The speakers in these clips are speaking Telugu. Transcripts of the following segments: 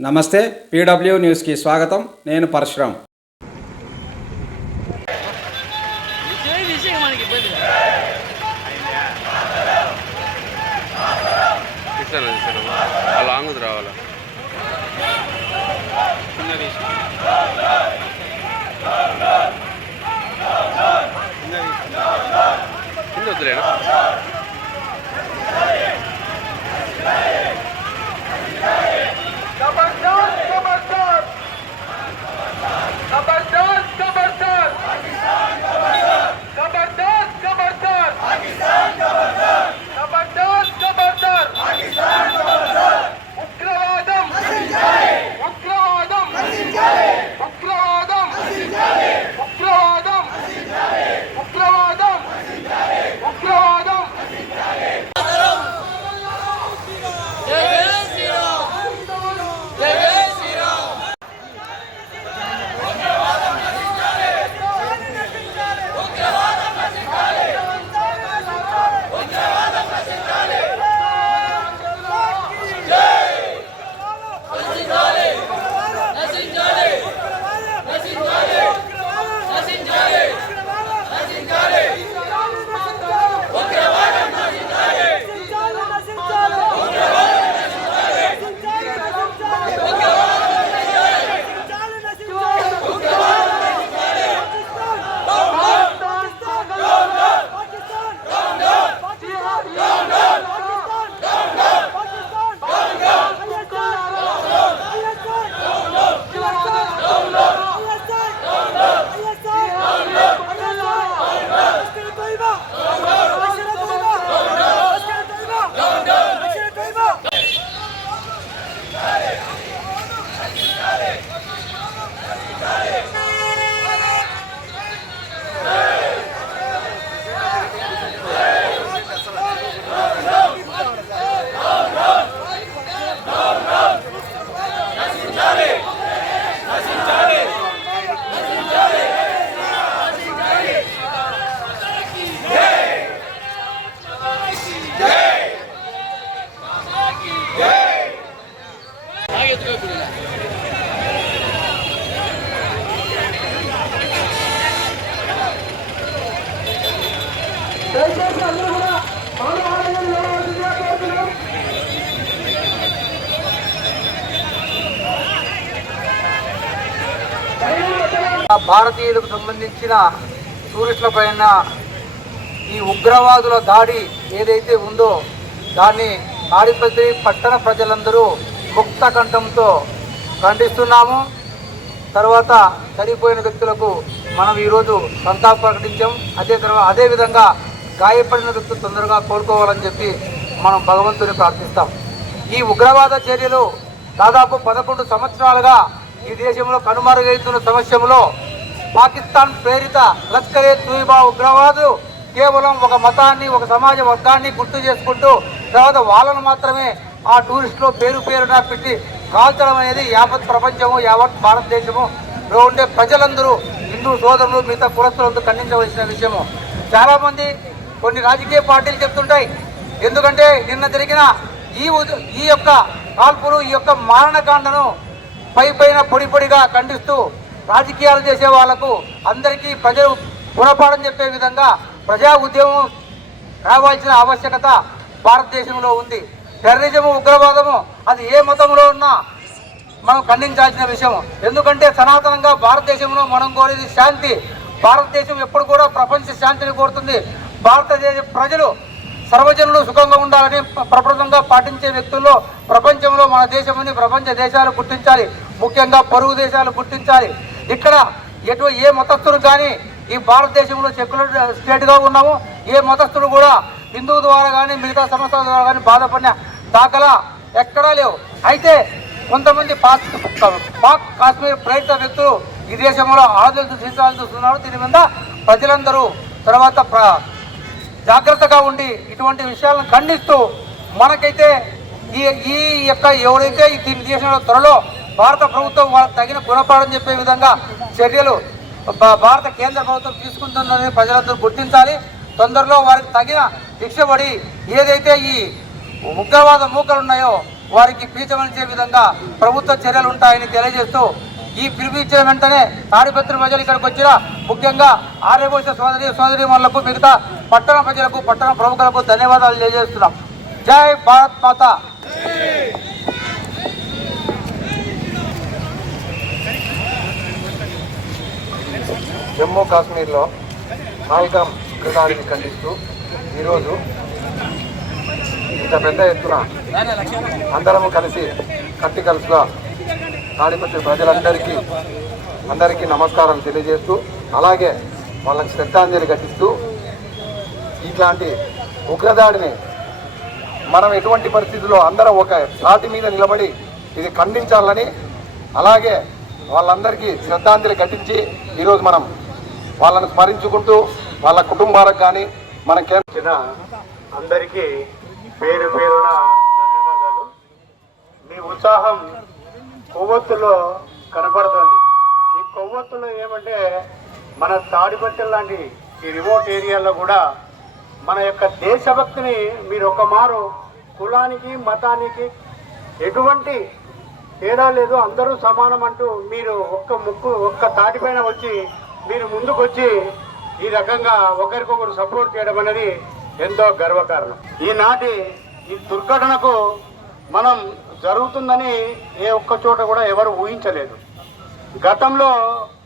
నమస్తే పీడబ్ల్యూ న్యూస్కి స్వాగతం. నేను పరశురామ్ భారతీయులకు సంబంధించిన టూరిస్టులపైన ఈ ఉగ్రవాదుల దాడి ఏదైతే ఉందో దాన్ని ఆడిపత్రి పట్టణ ప్రజలందరూ ముక్త కంఠంతో ఖండిస్తున్నాము. తర్వాత చనిపోయిన వ్యక్తులకు మనం ఈరోజు సంతాప ప్రకటించాం. అదే తర్వాత అదేవిధంగా గాయపడిన వ్యక్తులు తొందరగా కోలుకోవాలని చెప్పి మనం భగవంతుని ప్రార్థిస్తాం. ఈ ఉగ్రవాద చర్యలు దాదాపు పదకొండు సంవత్సరాలుగా ఈ దేశంలో కనుమరుగైతున్న సమస్యలో పాకిస్తాన్ ప్రేరిత లష్కరే తూయిబా ఉగ్రవాదులు కేవలం ఒక మతాన్ని ఒక సమాజ వర్గాన్ని గుర్తు చేసుకుంటూ తర్వాత వాళ్ళను మాత్రమే ఆ టూరిస్టులో పేరు పేరున పెట్టి కాల్చడం అనేది యావత్ ప్రపంచము యావత్ భారతదేశము లో ఉండే ప్రజలందరూ హిందూ సోదరులు మిగతా కులస్తులందరూ ఖండించవలసిన విషయము. చాలామంది కొన్ని రాజకీయ పార్టీలు చెప్తుంటాయి. ఎందుకంటే నిన్న జరిగిన ఈ ఈ యొక్క కాల్పులు ఈ యొక్క మారణకాండను పై పైన పొడి పొడిగా ఖండిస్తూ రాజకీయాలు చేసే వాళ్ళకు అందరికీ ప్రజలు గుణపాఠం చెప్పే విధంగా ప్రజా ఉద్యమం రావాల్సిన ఆవశ్యకత భారతదేశంలో ఉంది. టెర్రరిజము ఉగ్రవాదము అది ఏ మతంలో ఉన్నా మనం ఖండించాల్సిన విషయం. ఎందుకంటే సనాతనంగా భారతదేశంలో మనం కోరేది శాంతి. భారతదేశం ఎప్పుడు కూడా ప్రపంచ శాంతిని కోరుతుంది. భారతదేశ ప్రజలు సర్వజనులు సుఖంగా ఉండాలని ప్ర- ప్రప్రదంగా పాటించే వ్యక్తుల్లో ప్రపంచంలో మన దేశమని ప్రపంచ దేశాలు గుర్తించాలి. ముఖ్యంగా పొరుగు దేశాలు గుర్తించాలి. ఇక్కడ ఎటు ఏ మతస్థుడు కానీ ఈ భారతదేశంలో సెక్యులర్ స్టేట్గా ఉన్నాము ఏ మతస్థుడు కూడా హిందూ ద్వారా కానీ మిగతా సంస్థల ద్వారా కానీ బాధపడిన దాఖలా ఎక్కడా లేవు. అయితే కొంతమంది పాక్ పాక్ కాశ్మీర్ ప్రయత్న వ్యక్తులు ఈ దేశంలో ఆదులు సృష్టించాలని చూస్తున్నారు దీని మీద ప్రజలందరూ తర్వాత ప్ర- జాగ్రత్తగా ఉండి ఇటువంటి విషయాలను ఖండిస్తూ మనకైతే ఈ ఈ యొక్క ఎవరైతే దీని దేశంలో త్వరలో భారత ప్రభుత్వం వాళ్ళకి తగిన గుణపాఠం చెప్పే విధంగా చర్యలు భారత కేంద్ర ప్రభుత్వం తీసుకుంటుందని ప్రజలందరూ గుర్తించాలి. తొందరలో వారికి తగిన శిక్ష పడి ఏదైతే ఈ ఉగ్రవాద మూకలు ఉన్నాయో వారికి పీచమలిచే విధంగా ప్రభుత్వ చర్యలు ఉంటాయని తెలియజేస్తూ ఈ పిలుపు ఇచ్చిన వెంటనే తాడిపత్రి ప్రజలు ఇక్కడికి వచ్చిన ముఖ్యంగా ఆర్యభూష సోదరి సోదరి మనులకు మిగతా పట్టణ ప్రజలకు పట్టణ ప్రముఖులకు ధన్యవాదాలు తెలియజేస్తున్నాం. జై భారత్ మాత జమ్మూ కాశ్మీర్లో మాల్గామ్ ఉగ్రదాడిని ఖండిస్తూ ఈరోజు ఇంత పెద్ద ఎత్తున అందరము కలిసి కట్టి కలుసుగా తాడిపత్రి ప్రజలందరికీ అందరికీ నమస్కారం తెలియజేస్తూ అలాగే వాళ్ళకి శ్రద్ధాంజలి ఘటిస్తూ ఇట్లాంటి ఉగ్రదాడిని మనం ఎటువంటి పరిస్థితుల్లో అందరం ఒక సాటి మీద నిలబడి ఇది ఖండించాలని అలాగే వాళ్ళందరికీ శ్రద్ధాంజలి ఘటించి ఈరోజు మనం వాళ్ళను స్మరించుకుంటూ వాళ్ళ కుటుంబాలకు కానీ మన కేంద్ర అందరికీ పేరు పేరున ధన్యవాదాలు. మీ ఉత్సాహం కొవ్వొత్తులో కనపడుతుంది. ఈ కొవ్వొత్తులో ఏమంటే మన తాడిపట్టె లాంటి ఈ రిమోట్ ఏరియాలో కూడా మన యొక్క దేశభక్తిని మీరు ఒక మారు కులానికి మతానికి ఎటువంటి తేడా లేదు అందరూ సమానం అంటూ మీరు ఒక్క ముక్కు ఒక్క తాటిపైన వచ్చి మీరు ముందుకొచ్చి ఈ రకంగా ఒకరికొకరు సపోర్ట్ చేయడం అనేది ఎంతో గర్వకారణం. ఈనాటి ఈ దుర్ఘటనకు మనం జరుగుతుందని ఏ ఒక్క చోట కూడా ఎవరు ఊహించలేదు. గతంలో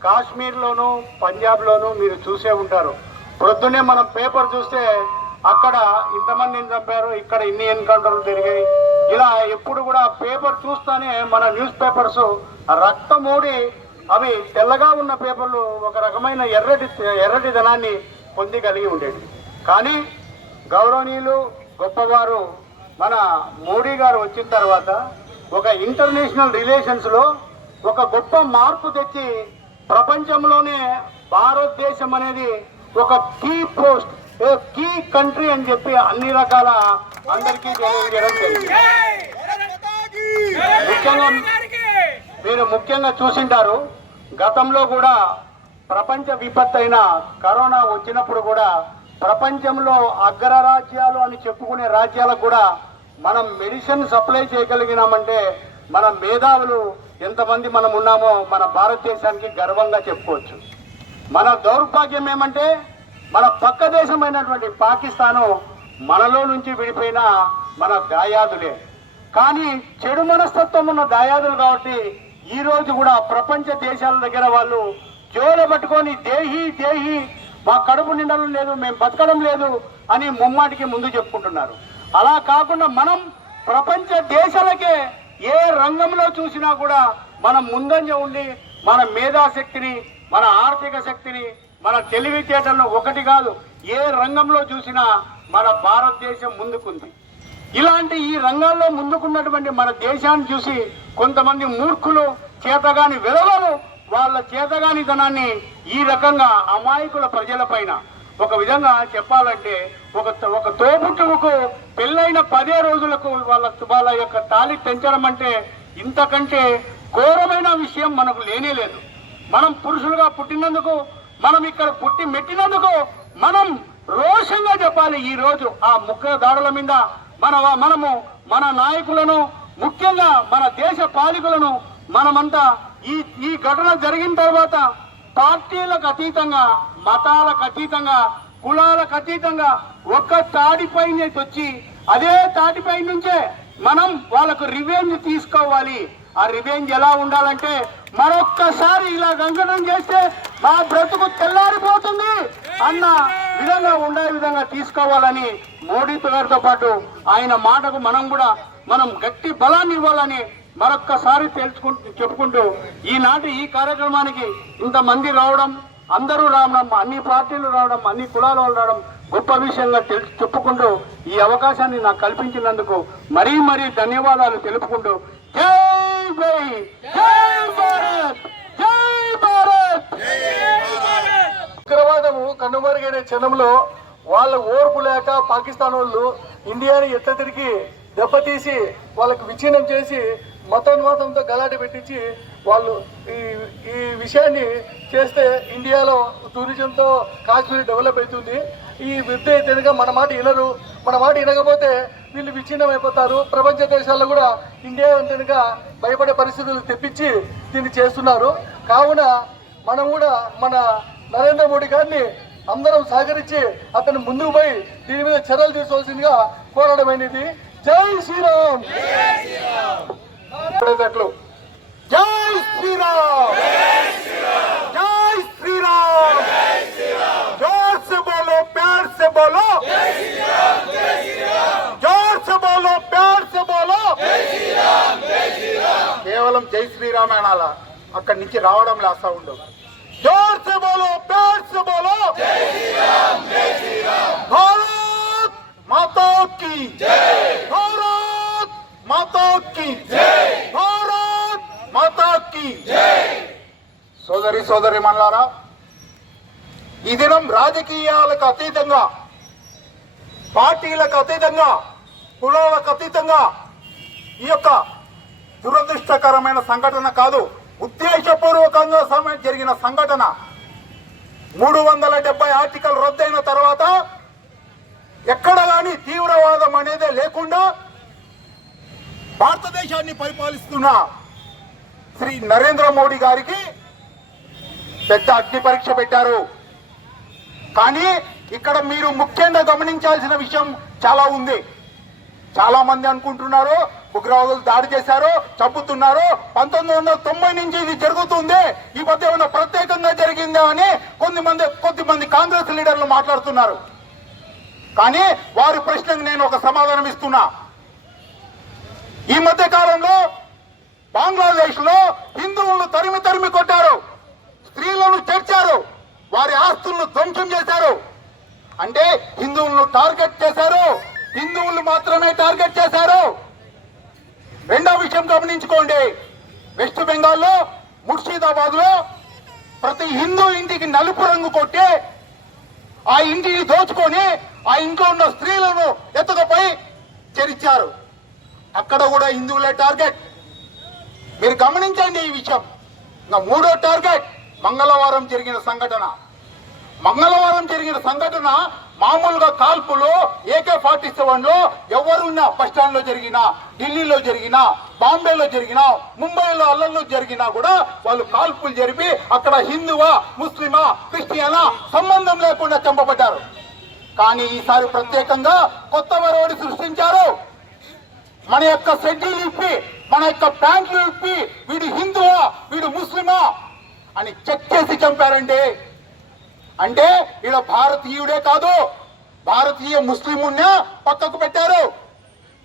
కాశ్మీర్లోను పంజాబ్లోను మీరు చూసే ఉంటారు. ప్రొద్దునే మనం పేపర్ చూస్తే అక్కడ ఇంతమందిని చంపారు ఇక్కడ ఇన్ని ఎన్కౌంటర్లు జరిగాయి. ఇలా ఎప్పుడు కూడా పేపర్ చూస్తానే మన న్యూస్ పేపర్స్ రక్తమూడి అవి తెల్లగా ఉన్న పేపర్లు ఒక రకమైన ఎర్రటి ఎర్రటి ధనాన్ని పొంది కలిగి ఉండేవి కానీ గౌరవనీయులు గొప్పవారు మన మోడీ గారు వచ్చిన తర్వాత ఒక ఇంటర్నేషనల్ రిలేషన్స్లో ఒక గొప్ప మార్పు తెచ్చి ప్రపంచంలోనే భారతదేశం అనేది ఒక కీ పోస్ట్ కీ కంట్రీ అని చెప్పి అన్ని రకాల అందరికీ తెలియజేయడం జరిగింది ముఖ్యంగా మీరు ముఖ్యంగా చూసింటారు గతంలో కూడా ప్రపంచ విపత్తు అయిన కరోనా వచ్చినప్పుడు కూడా ప్రపంచంలో అగ్రరాజ్యాలు అని చెప్పుకునే రాజ్యాలకు కూడా మనం మెడిసిన్ సప్లై చేయగలిగినామంటే మన మేధావులు ఎంతమంది మనం ఉన్నామో మన భారతదేశానికి గర్వంగా చెప్పుకోవచ్చు. మన దౌర్భాగ్యం ఏమంటే మన పక్క దేశమైనటువంటి పాకిస్తాను మనలో నుంచి విడిపోయిన మన దాయాదులే. కానీ చెడు మనస్తత్వం ఉన్న దాయాదులు కాబట్టి ఈ రోజు కూడా ప్రపంచ దేశాల దగ్గర వాళ్ళు జోలు పట్టుకొని దేహి దేహి మా కడుపు నిండడం లేదు మేము బతకడం లేదు అని ముమ్మాటికి ముందు చెప్పుకుంటున్నారు. అలా కాకుండా మనం ప్రపంచ దేశాలకే ఏ రంగంలో చూసినా కూడా మనం ముందంజ ఉండి మన మేధాశక్తిని మన ఆర్థిక శక్తిని మన తెలివితేటలను ఒకటి కాదు ఏ రంగంలో చూసినా మన భారతదేశం ముందుకుంది. ఇలాంటి ఈ రంగాల్లో ముందుకున్నటువంటి మన దేశాన్ని చూసి కొంతమంది మూర్ఖులు చేతగాని విధవలు వాళ్ళ చేతగాని ధనాన్ని ఈ రకంగా అమాయకుల ప్రజలపైన ఒక విధంగా చెప్పాలంటే ఒక ఒక తోబుట్టువుకు పెళ్ళైన పదే రోజులకు వాళ్ళ వాళ్ళ యొక్క తాళి పెంచడం అంటే ఇంతకంటే ఘోరమైన విషయం మనకు లేనే లేదు. మనం పురుషులుగా పుట్టినందుకు మనం ఇక్కడ పుట్టి మెట్టినందుకు మనం రోషంగా చెప్పాలి. ఈ రోజు ఆ ముఖ్య దాడుల మీద మన మనము మన నాయకులను ముఖ్యంగా మన దేశ పాలకులను మనమంతా ఈ ఈ ఘటన జరిగిన తర్వాత పార్టీలకు అతీతంగా మతాలకు అతీతంగా కులాలకు అతీతంగా ఒక్క తాడిపై వచ్చి అదే తాటిపై నుంచే మనం వాళ్ళకు రివెంజ్ తీసుకోవాలి. ఆ రివెంజ్ ఎలా ఉండాలంటే మరొక్కసారి ఇలా గంగడం చేస్తే మా బ్రతుకు తెల్లారిపోతుంది అన్న విధంగా ఉండే విధంగా తీసుకోవాలని మోడీ గారితో పాటు ఆయన మాటకు మనం కూడా మనం గట్టి బలాన్ని ఇవ్వాలని మరొక్కసారి తెలుసుకుంటూ చెప్పుకుంటూ ఈనాటి ఈ కార్యక్రమానికి ఇంతమంది రావడం అందరూ రావడం అన్ని పార్టీలు రావడం అన్ని కులాల వాళ్ళు రావడం గొప్ప విషయంగా తెలుసు చెప్పుకుంటూ ఈ అవకాశాన్ని నాకు కల్పించినందుకు మరీ మరీ ధన్యవాదాలు తెలుపుకుంటూ జై జై జై భారత్ జై భారత్ ఉగ్రవాదము కన్నుమరుగైన క్షణంలో వాళ్ళ ఓర్పు లేక పాకిస్తాన్ వాళ్ళు ఇండియాని ఎత్త తిరిగి దెబ్బతీసి వాళ్ళకు విచ్ఛిన్నం చేసి మతోన్మాదంతో గలాట పెట్టించి వాళ్ళు ఈ ఈ విషయాన్ని చేస్తే ఇండియాలో టూరిజంతో కాశ్మీర్ డెవలప్ అవుతుంది. ఈ విద్య అయితేనగా మన మాట వినరు. మన మాట వినకపోతే వీళ్ళు విచ్ఛిన్నం అయిపోతారు. ప్రపంచ దేశాల్లో కూడా ఇండియా అంటేనుక భయపడే పరిస్థితులు తెప్పించి దీన్ని చేస్తున్నారు. కావున మనం కూడా మన నరేంద్ర మోడీ గారిని అందరం సహకరించి అతను ముందుకు పోయి దీని మీద చర్యలు తీసుకోవాల్సిందిగా కోరడమైనది జై శ్రీరామ్. జై శ్రీరామ్ జై శ్రీరామ్. జోర్ సే బోలో ప్యార్ సే బోలో. జోర్ సే బోలో ప్యార్ బోలో. కేవలం జై శ్రీరామ్ అనాలా? అక్కడి నుంచి రావడం లేస్తా ఉండవు జోర్ से बोलो प्यार से बोलो भारत माता की भारत माता की భారత్ మాతా కి సోదరి సోదరి మల్లారా ఈ దినం రాజకీయాలకు అతీతంగా పార్టీలకు అతీతంగా కులాలకు అతీతంగా ఈ యొక్క దురదృష్టకరమైన సంఘటన కాదు ఉద్దేశపూర్వకంగా సమ- జరిగిన సంఘటన. మూడు వందల డెబ్బై ఆర్టికల్ రద్దయిన తర్వాత ఎక్కడ కానీ తీవ్రవాదం అనేదే లేకుండా భారతదేశాన్ని పరిపాలిస్తున్న శ్రీ నరేంద్ర మోడీ గారికి పెద్ద అగ్ని పరీక్ష పెట్టారు. కానీ ఇక్కడ మీరు ముఖ్యంగా గమనించాల్సిన విషయం చాలా ఉంది. చాలా మంది అనుకుంటున్నారు ఉగ్రవాదులు దాడి చేశారు చంపుతున్నారు పంతొమ్మిది వందల తొంభై నుంచి ఇది జరుగుతుంది. ఈ మధ్య ఏమైనా ప్రత్యేకంగా జరిగిందా అని కొంతమంది కొద్దిమంది కాంగ్రెస్ లీడర్లు మాట్లాడుతున్నారు. కానీ వారి ప్రశ్నకు నేను ఒక సమాధానం ఇస్తున్నా. ఈ మధ్య కాలంలో బంగ్లాదేశ్లో హిందువులను తరిమి తరిమి కొట్టారు. స్త్రీలను చేర్చారు. వారి ఆస్తులను ధ్వంసం చేశారు. అంటే హిందువులను టార్గెట్ చేశారు. హిందువులు మాత్రమే టార్గెట్ చేశారు. రెండో విషయం గమనించుకోండి. వెస్ట్ బెంగాల్లో ముర్షిదాబాద్లో ప్రతి హిందూ ఇంటికి నలుపు రంగు కొట్టి ఆ ఇంటిని దోచుకొని ఆ ఇంట్లో ఉన్న స్త్రీలను ఎత్తుకపోయి చెరిచారు. అక్కడ కూడా హిందువులే టార్గెట్. మీరు గమనించండి ఈ విషయం. ఇంకా మూడో టార్గెట్ మంగళవారం జరిగిన సంఘటన. మంగళవారం జరిగిన సంఘటన మామూలుగా కాల్పులు ఏ ఫార్టీ సెవెన్ ఎవరున్నా బస్ స్టాండ్లో జరిగినా ఢిల్లీలో జరిగినా బాంబేలో జరిగినా ముంబైలో అల్లల్లో జరిగినా కూడా వాళ్ళు కాల్పులు జరిపి అక్కడ హిందువా ముస్లిమా క్రిస్టియనా సంబంధం లేకుండా చంపబడ్డారు. కానీ ఈసారి ప్రత్యేకంగా కొత్త వరవడి సృష్టించారు. మన యొక్క షెడ్యూల్ ఇప్పి మన యొక్క ప్యాంట్లు ఇప్పి వీడు హిందువా వీడు ముస్లిమా అని చెక్ చేసి చంపారండి. అంటే ఈడ భారతీయుడే కాదు భారతీయ ముస్లిమున్నా పక్కకు పెట్టారు.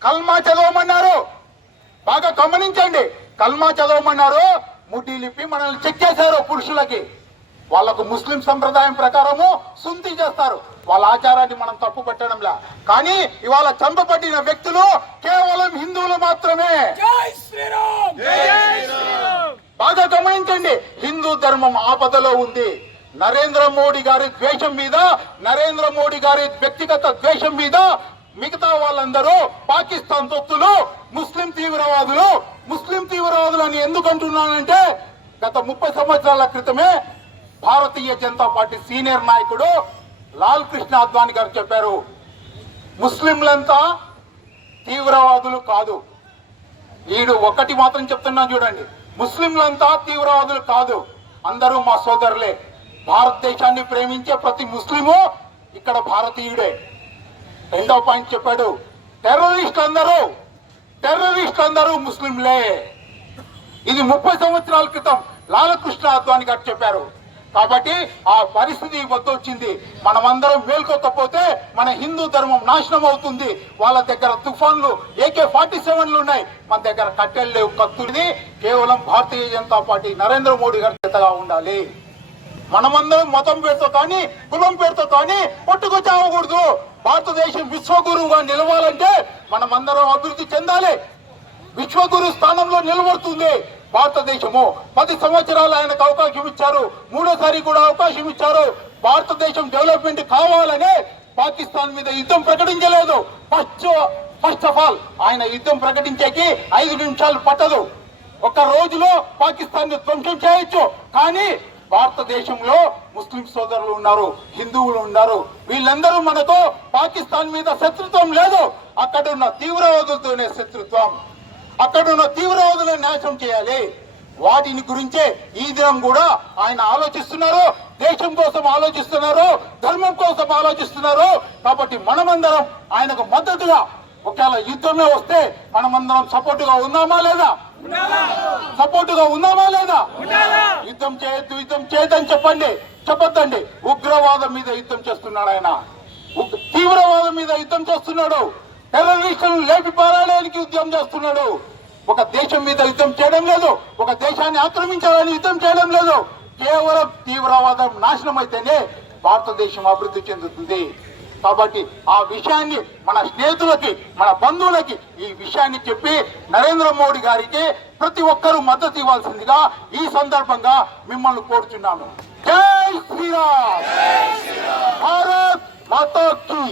కల్మా చదవమన్నారు. బాగా గమనించండి. కల్మా చదవమన్నారు. ముడ్డీలిప్పి మనల్ని చెక్ చేశారు పురుషులకి. వాళ్ళకు ముస్లిం సంప్రదాయం ప్రకారము సుంతి చేస్తారు. వాళ్ళ ఆచారాన్ని మనం తప్పు పెట్టడంలా. కానీ ఇవాళ చంపబడిన వ్యక్తులు కేవలం హిందువులు మాత్రమే. బాగా గమనించండి. హిందూ ధర్మం ఆపదలో ఉంది. నరేంద్ర మోడీ గారి ద్వేషం మీద నరేంద్ర మోడీ గారి వ్యక్తిగత ద్వేషం మీద మిగతా వాళ్ళందరూ పాకిస్తాన్ తొత్తులు ముస్లిం తీవ్రవాదులు ముస్లిం తీవ్రవాదులు అని ఎందుకు అంటున్నానంటే గత ముప్పై సంవత్సరాల క్రితమే భారతీయ జనతా పార్టీ సీనియర్ నాయకుడు లాల్ కృష్ణ అద్వాని గారు చెప్పారు ముస్లింలంతా తీవ్రవాదులు కాదు. వీడు ఒకటి మాత్రం చెప్తున్నాను చూడండి ముస్లింలంతా తీవ్రవాదులు కాదు అందరూ మా సోదరులే. భారతదేశాన్ని ప్రేమించే ప్రతి ముస్లిము ఇక్కడ భారతీయుడే. రెండో పాయింట్ చెప్పాడు టెర్రరిస్ట్ అందరూ టెర్రరిస్ట్ అందరూ ముస్లింలే. ఇది ముప్పై సంవత్సరాల క్రితం లాలకృష్ణ అద్వాని గారు చెప్పారు. కాబట్టి ఆ పరిస్థితి వద్ద వచ్చింది. మనమందరం మేల్కొకపోతే మన హిందూ ధర్మం నాశనం అవుతుంది. వాళ్ళ దగ్గర తుఫాన్లు ఏకే ఫార్టీ సెవెన్లు ఉన్నాయి. మన దగ్గర కట్టెలు లేవు కత్తుడిది కేవలం భారతీయ జనతా పార్టీ నరేంద్ర మోడీ గారి చేతగా ఉండాలి. మనమందరం మతం పేరుతో కానీ కులం పేరుతో కానీ పట్టుకు చావకూడదు. భారతదేశం విశ్వగురువుగా నిలవాలంటే మనమందరం అభివృద్ధి చెందాలి. విశ్వగురు స్థానంలో నిలబడుతుంది భారతదేశము. పది సంవత్సరాలు ఆయనకు అవకాశం ఇచ్చారు. మూడోసారి కూడా అవకాశం ఇచ్చారు. భారతదేశం డెవలప్మెంట్ కావాలనే పాకిస్తాన్ మీద యుద్ధం ప్రకటించలేదు. ఫస్ట్ ఫస్ట్ ఆఫ్ ఆల్ ఆయన యుద్ధం ప్రకటించేకి ఐదు నిమిషాలు పట్టదు. ఒక రోజులో పాకిస్తాన్ ధ్వంసం చేయొచ్చు. కానీ భారతదేశంలో ముస్లిం సోదరులు ఉన్నారు హిందువులు ఉన్నారు. వీళ్ళందరూ మనతో పాకిస్తాన్ మీద శత్రుత్వం లేదు. అక్కడ ఉన్న తీవ్రవాదులతోనే శత్రుత్వం. అక్కడ ఉన్న తీవ్రవాదులను నాశనం చేయాలి. వాటిని గురించే ఈ దినం కూడా ఆయన ఆలోచిస్తున్నారు. దేశం కోసం ఆలోచిస్తున్నారు. ధర్మం కోసం ఆలోచిస్తున్నారు. కాబట్టి మనమందరం ఆయనకు మద్దతుగా ఒకవేళ యుద్ధమే వస్తే మనమందరం సపోర్టుగా ఉన్నామా లేదా? సపోర్టుగా ఉన్నామా లేదా? యుద్ధం చేయొద్దు యుద్ధం చేయొద్దని చెప్పండి. చెప్పొద్దండి. ఉగ్రవాదం మీద యుద్ధం చేస్తున్నాడు ఆయన. తీవ్రవాదం మీద యుద్ధం చేస్తున్నాడు. టెర్రరిస్టులను లేపి పారాయడానికి యుద్ధం చేస్తున్నాడు. ఒక దేశం మీద యుద్ధం చేయడం లేదు. ఒక దేశాన్ని ఆక్రమించాలని యుద్ధం చేయడం లేదు. కేవలం తీవ్రవాదం నాశనం అయితేనే భారతదేశం అభివృద్ధి చెందుతుంది. కాబట్టి ఆ విషయాన్ని మన స్నేహితులకి మన బంధువులకి ఈ విషయాన్ని చెప్పి నరేంద్ర మోడీ గారికి ప్రతి ఒక్కరూ మద్దతు ఇవ్వాల్సిందిగా ఈ సందర్భంగా మిమ్మల్ని కోరుచున్నాను. జై శ్రీరామ్! భారత్ మాతా కీ